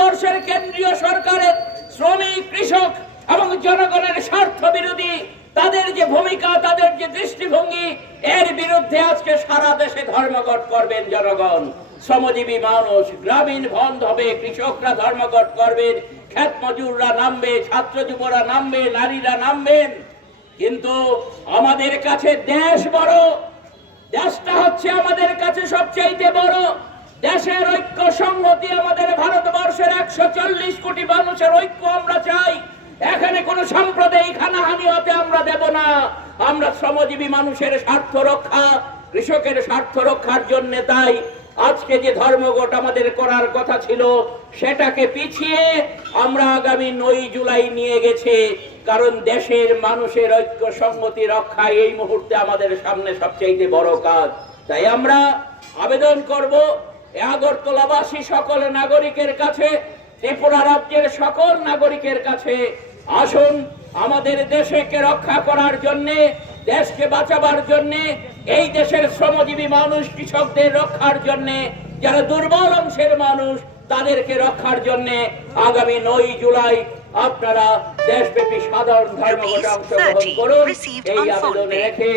ভারতবর্ষের কেন্দ্রীয় সরকারের শ্রমিক, কৃষক এবং জনগণের স্বার্থ বিরোধী তাদের যে ভূমিকা, তাদের যে দৃষ্টিভঙ্গি, এর বিরুদ্ধে আজকে সারা দেশে ধর্মঘট করবেন জনগণ। শ্রমজীবী মানুষ, গ্রামীণ বন্ধ হবে, কৃষকরা ধর্মঘট করবেন, ক্ষেত মজুররা নামবে, ছাত্র যুবরা নামবে, নারীরা নামবেন। কিন্তু আমাদের কাছে দেশ বড়, দেশটা হচ্ছে আমাদের কাছে সবচাইতে বড়। দেশের ঐক্য সংহতি, আমাদের ভারতবর্ষের 140 কোটি মানুষের ঐক্য আমরা চাই। এখানে কোনো সাম্প্রদায়িক হানাহানি হতে আমরা দেব না। আমরা শ্রমজীবী মানুষের স্বার্থ রক্ষা, কৃষকের স্বার্থ রক্ষার জন্য তাই আজকে যে ধর্মঘট আমাদের করার কথা ছিল সেটাকে পিছিয়ে আমরা আগামী 9 জুলাই নিয়ে গেছি। কারণ দেশের মানুষের ঐক্য সংহতি রক্ষা এই মুহূর্তে আমাদের সামনে সবচেয়ে বড় কাজ। তাই আমরা আবেদন করব আগরতলাবাসী সকল নাগরিকের কাছে, ত্রিপুরা রাজ্যের সকল নাগরিকের কাছে, আসুন আমাদের দেশকে রক্ষা করার জন্য, দেশকে বাঁচাবার জন্য, এই দেশের শ্রমজীবী মানুষ, কৃষকদের রক্ষার জন্য, যারা দুর্বল অংশের মানুষ তাদেরকে রক্ষার জন্য আগামী 9 জুলাই আপনারা দেশব্যাপী সাধারণ ধর্মঘটে অংশগ্রহণ করুন। এই আবেদন রেখে